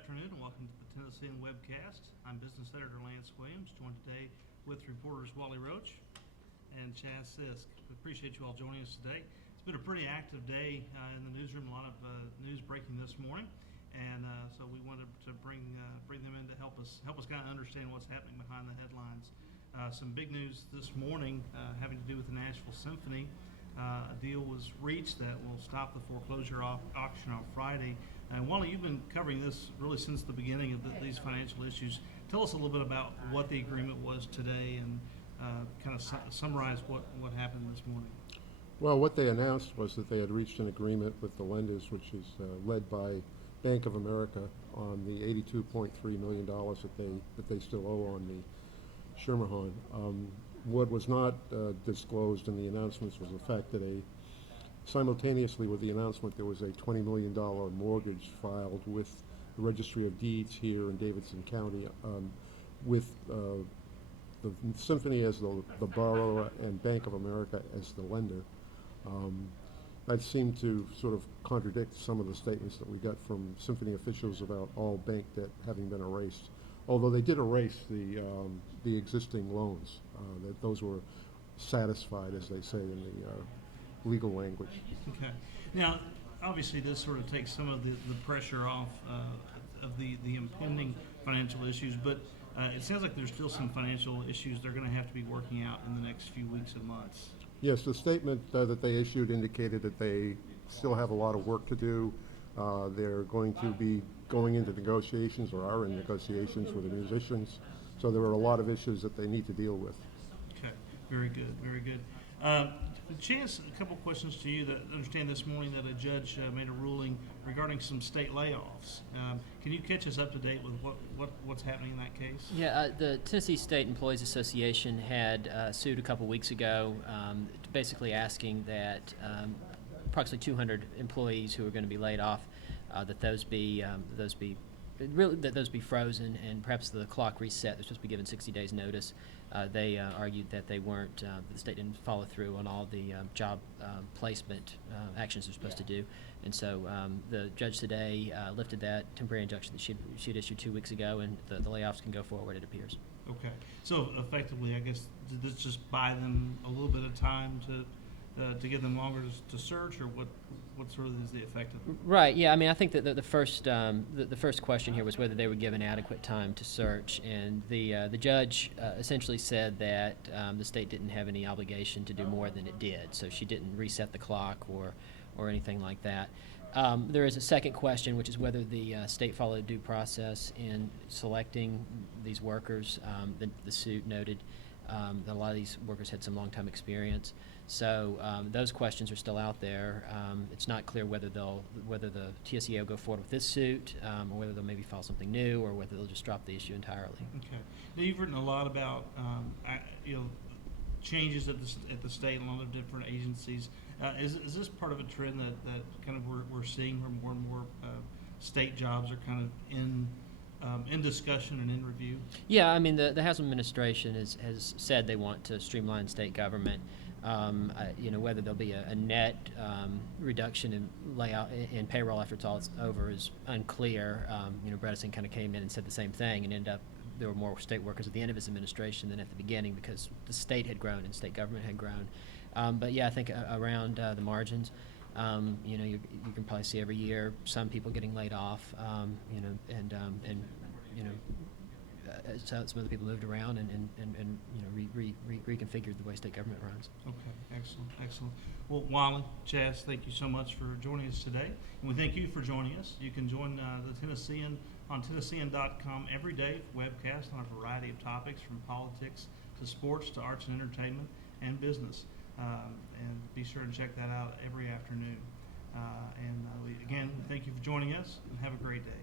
afternoon and welcome to the Tennessee Webcast. I'm business editor Lance Williams, joined today with reporters Wally Roche and Chaz Sisk. We appreciate you all joining us today. It's been a pretty active day in the newsroom, a lot of news breaking this morning, and so we wanted to bring them in to help us kind of understand what's happening behind the headlines. Some big news this morning having to do with the Nashville Symphony. A deal was reached that will stop the foreclosure auction on Friday. And Wally, you've been covering this really since the beginning of these financial issues. Tell us a little bit about what the agreement was today and kind of summarize what happened this morning. Well, what they announced was that they had reached an agreement with the lenders, which is led by Bank of America, on the $82.3 million that they still owe on the Schermerhorn. What was not disclosed in the announcements was the fact that simultaneously with the announcement, there was a $20 million mortgage filed with the Registry of Deeds here in Davidson County, with the Symphony as the borrower and Bank of America as the lender. That seemed to sort of contradict some of the statements that we got from Symphony officials about all bank debt having been erased. Although they did erase the existing loans, that those were satisfied, as they say in the legal language. Okay. Now, obviously, this sort of takes some of the pressure off of the impending financial issues, but it sounds like there's still some financial issues they're going to have to be working out in the next few weeks and months. Yes, the statement that they issued indicated that they still have a lot of work to do. They're going to be going into negotiations, or are in negotiations with the musicians. So there are a lot of issues that they need to deal with. Okay, very good, very good. Chance, a couple questions to you. That understand this morning that a judge made a ruling regarding some state layoffs. Can you catch us up to date with what's happening in that case? Yeah, the Tennessee State Employees Association had sued a couple weeks ago, basically asking that approximately 200 employees who are going to be laid off, that those be frozen and perhaps the clock reset. They're supposed to be given 60 days notice. They argued that they weren't, the state didn't follow through on all the job placement actions they're supposed to do. And so the judge today lifted that temporary injunction that she'd issued 2 weeks ago, and the layoffs can go forward, it appears. Okay. So effectively, I guess, did this just buy them a little bit of time to give them longer to search, or what sort of is the effect of it? Right. Yeah. I mean, I think that the first question here was whether they were given adequate time to search, and the judge essentially said that the state didn't have any obligation to do more than it did, so she didn't reset the clock or anything like that. There is a second question, which is whether the state followed due process in selecting these workers. The suit noted that a lot of these workers had some long-time experience. So those questions are still out there. It's not clear whether the TSEA will go forward with this suit, or whether they'll maybe file something new, or whether they'll just drop the issue entirely. Okay. Now, you've written a lot about changes at the state, a lot of different agencies. Is this part of a trend that kind of we're seeing where more and more state jobs are kind of in discussion and in review? Yeah, I mean, the House administration has said they want to streamline state government. Whether there'll be a net reduction in payroll after it's all over is unclear. Bredesen kind of came in and said the same thing, and ended up there were more state workers at the end of his administration than at the beginning because the state had grown and state government had grown. But yeah, I think around the margins, you can probably see every year some people getting laid off, so some other people moved around and reconfigured the way state government runs. Okay, excellent. Well, Wally, Chaz, thank you so much for joining us today, and we thank you for joining us. You can join the Tennessean on Tennessean.com every day for Webcast on a variety of topics, from politics to sports to arts and entertainment and business. And be sure to check that out every afternoon. Again, thank you for joining us, and have a great day.